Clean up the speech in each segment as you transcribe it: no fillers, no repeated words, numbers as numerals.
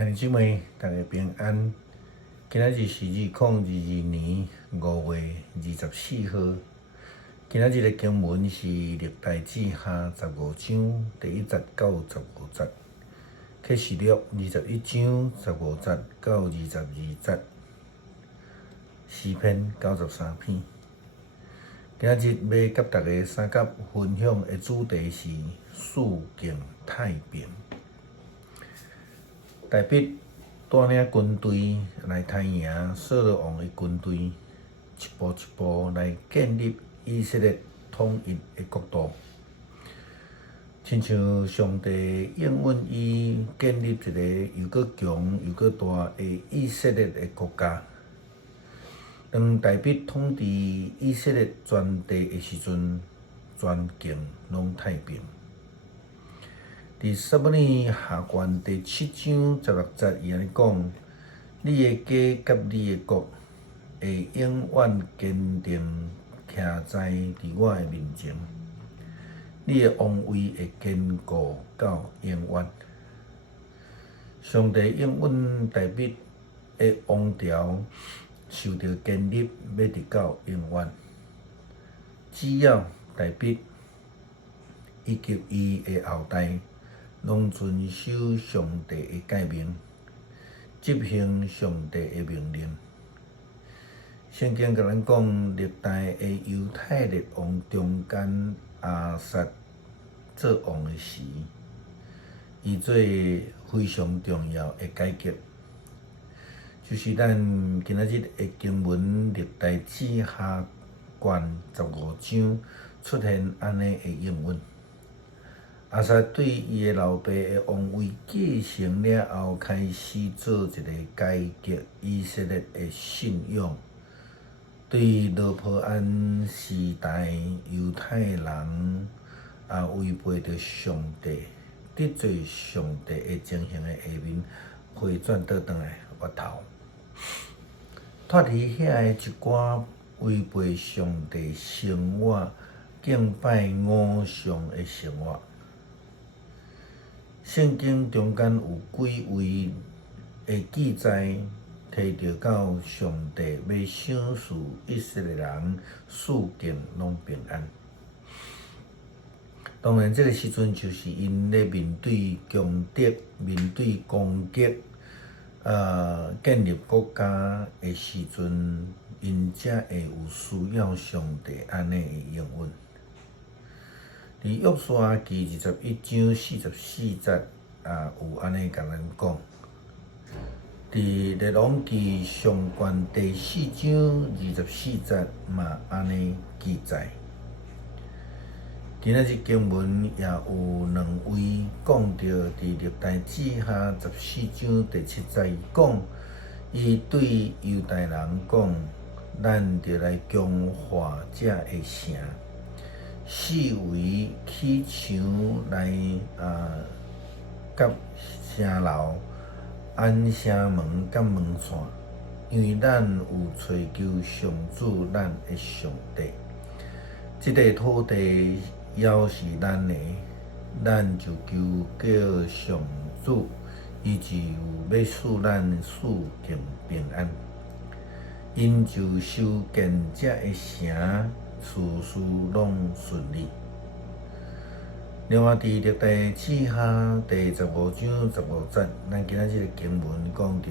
兄弟姊妹，大家平安。今仔日是2022年5月24号。今仔日的经文是历代志下15章第1节到15节，启示录21章15节到22节，诗篇93篇。今仔日要甲大家三角分享的主题是四境太平。大卫带领军队来杀赢扫罗王的军队，一步一步来建立以色列统一的国度，亲像上帝应允伊建立一个又搁强又搁大的以色列的国家。当大卫统治以色列全地的时阵，全境拢太平。伫撒母耳下传第7章16节，伊安尼讲：你的家甲你的国会永远坚定徛在伫我的面前，你的王位会坚固到永远。上帝应允大卫的王朝受到建立，要直到永远。只要大卫以及伊的后代，拢遵守上帝的诫命，执行上帝的命令。圣经甲咱讲，历代的犹太列王中间亚撒做王的时，伊做非常重要的改革，就是咱今仔日的经文历代志下卷15章出现安尼的应允。亚撒对伊的老爸的王位继承了后，开始做一个改革以色列的信仰，对罗波安时代犹太人违背着上帝，得罪上帝的情形的下面，回转倒转来回头，脱离遐个一寡违背上帝生活、敬拜偶像的生活。圣经中间有几位的记载，提到到上帝要赏赐以色列人四境拢平安。当然，这个时阵就是因咧面对强敌、面对攻击，建立国家的时阵，因才会有需要上帝安尼的应允。伫约书亚记21章44节有安尼甲咱讲，伫列王记上卷第4章24节嘛安尼记载。今仔日经文也有2位讲到，伫历代志下14章第7节，伊讲，伊对犹太人讲，咱着来强化这个城。四围起墙来甲城楼安城门甲门线，因为咱有找求上主咱的上帝，即个土地也是咱的，咱就求叫上主，伊就要使咱四境平安，因就修建这个城。事事拢顺利。另外，伫历代志下第15章15节，咱今仔日的经文讲到，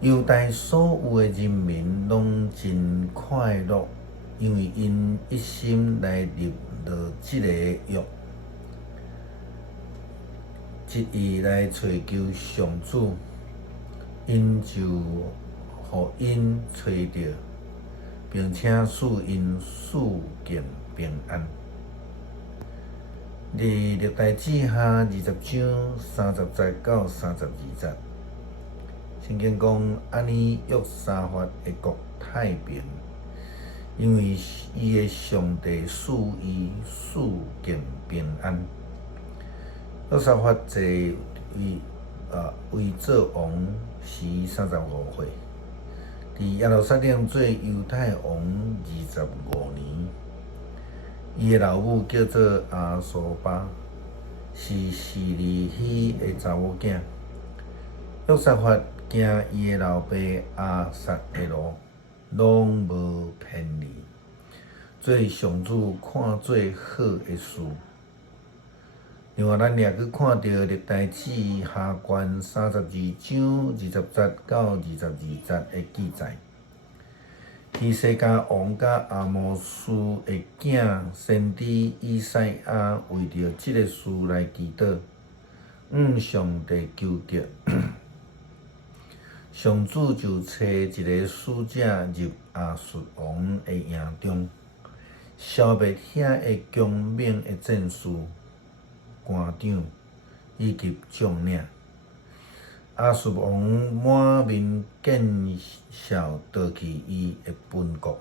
犹太所有的人民拢真快乐，因为因一心来立了这个约，一意来找求上主，因就互因找到。并且使因四境平安。伫历代志下20章30节到32节，圣经讲安尼约沙法的国太平，因为伊的上帝使伊四境平安。约沙法坐位做王时35岁。伫耶路撒冷做犹太王25年，伊的老母叫做阿苏巴，是示利希的查某囝，约瑟法行伊诶老爸亚撒诶路，拢无偏离，做上主看做好诶事。另外，咱也去看到《历代志》下卷32章20节到22节诶记载。希西家王甲阿摩斯诶囝先知以赛亚为着即个事来祈祷，上帝求得。上主就找一个使者入亚述王诶营中，消灭遐个强猛诶战士、官长以及将领。亚述王满面见笑，夺去伊诶本国。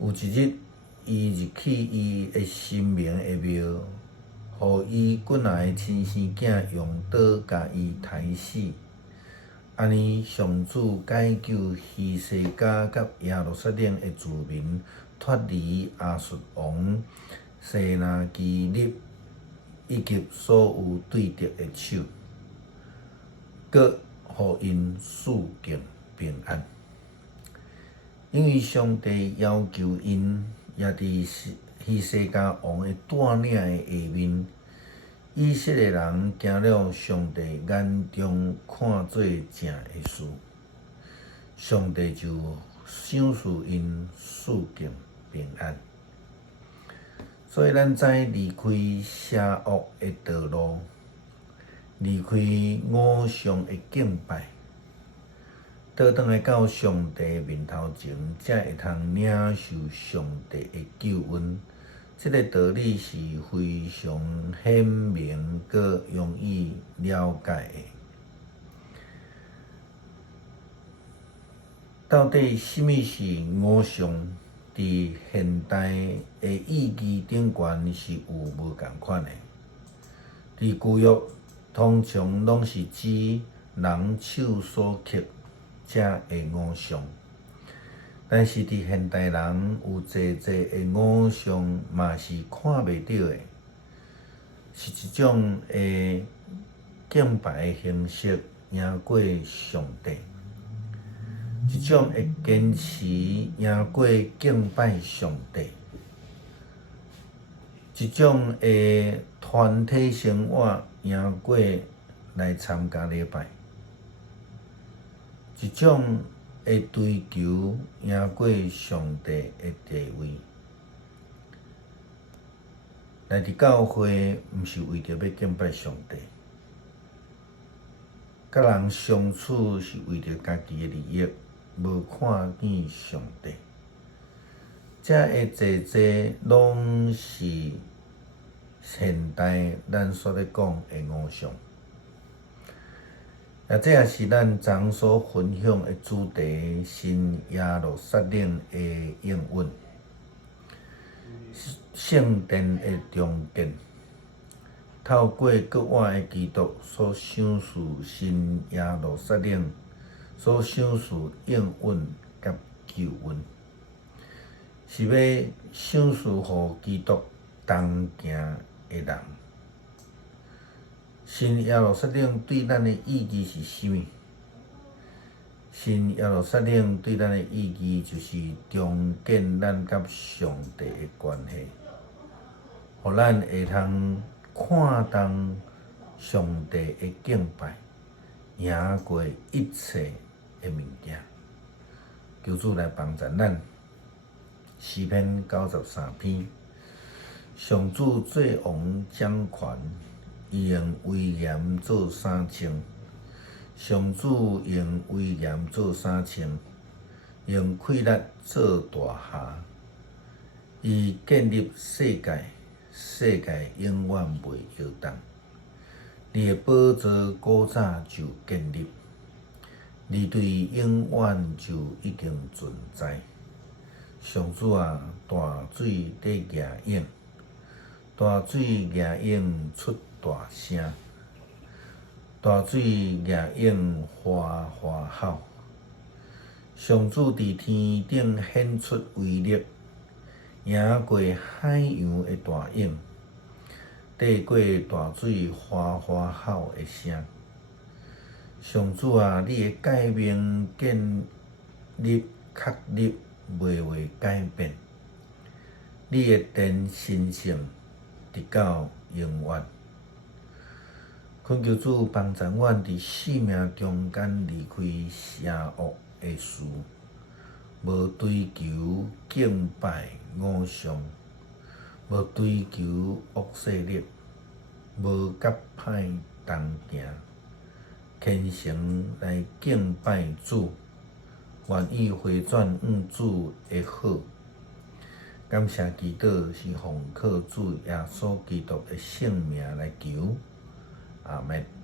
有一日，伊入去伊诶神明诶庙，互伊滚来诶亲生囝用刀甲伊刣死。安尼，上主解救希西家甲耶路撒冷诶子民脱离亚述王示拿基立以及所有对敌诶手。佮互因事境平安，因为上帝要求因也伫希西家王诶带领诶下面，以色列人行了上帝眼中看做正诶事，上帝就赏赐因事境平安。所以，咱知离开邪恶诶道路。离开偶像的敬拜，倒转来到上帝面头前，才会通领受上帝的救恩。这个道理是非常显明佮容易了解的。到底什么是偶像？伫现代的意义顶悬是有无共款的。伫旧约通常拢是指人手所刻者的偶像，但是伫现代人有济的偶像嘛是看袂到的，是一种的敬拜的形式赢过上帝，一种会坚持赢过敬拜上帝，一种的团体生活赢过来参加礼拜，一种会追求赢过上帝的地位。来伫教会，毋是为着要敬拜上帝，甲人相处是为着家己的利益，无看见上帝。这会济拢是现代咱所咧讲的偶像，这也是咱昨所分享的主题：新耶路撒冷的应允，圣殿的重建，透过国外的基督所赏赐新耶路撒冷所赏赐应允甲救恩，是要赏赐予基督同行的人。新耶路撒冷对咱的意义是啥物？新耶路撒冷对咱的意义就是重建咱甲上帝的关系，互咱会通看重上帝的敬拜，赢过一切的物件。求主来帮助咱。诗篇93篇，上主做王掌权，伊用威严做衫穿。上主用威严做衫穿，用气力做大厦。伊建立世界，世界永远袂摇动。你的宝座古早就建立，你对永远就已经存在。上主啊，大水在夜涌，大水夜涌出大声，大水夜涌哗哗吼。上主伫天顶显出威力，赢过海洋的大涌，抵过大水哗哗吼的声。上主啊，你的诫命建立确立，袂会改变。你的殿神圣，直到永远。恳求主帮助阮伫生命中间离开邪恶的事，无追求敬拜偶像，无追求恶势力，无甲歹同行，虔诚来敬拜主，愿意回转向主的好。感谢祈祷是奉靠主耶稣基督的圣名来求，阿门。